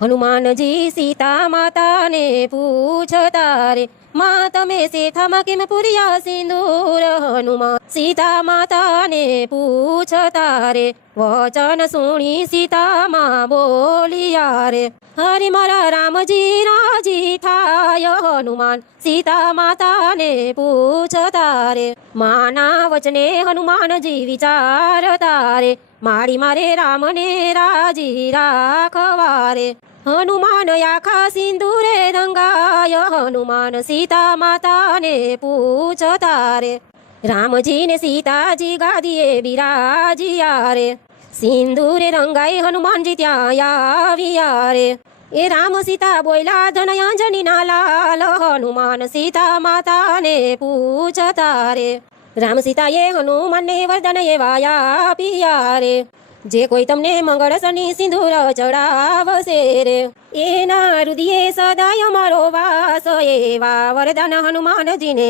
હનુમાનજી સીતા માતાને પૂછતા રે, માં તમે શેઠામાં કેમ પૂર્યા સિંદૂર? હનુમાન સીતા માતાને પૂછતા રે, વચન સુણી સીતામાં બોલિયા રે, હરે મારા રામજી રાજી થાય. હનુમાન સીતા માતાને પૂછતા રે, માના વચને હનુમાનજી વિચારતા રે, મારી મારે રામને રાજી રાખવા રે. હનુમાન આખા સિંદૂરે રંગાય, હનુમાન સીતા માતાને પૂછતા રે, રામજીને સીતાજી ગાદીએ બિરાજ્યા રે, સિંદૂરે રંગાઈ હનુમાનજી ત્યાં આવ્યા રે. એ રામ સીતા બોલ્યા ધનય ના લાલ, હનુમાન સીતા માતાને પૂછતા રે, રામ સીતાએ હનુમાનને વરદાન એવા આપ્યા રે, જે કોઈ તમને મંગળ શનિ સિંદૂર ચડાવશે રે, એના હૃદયે સદાય મારો વાસ, એવા વરદાન હનુમાનજીને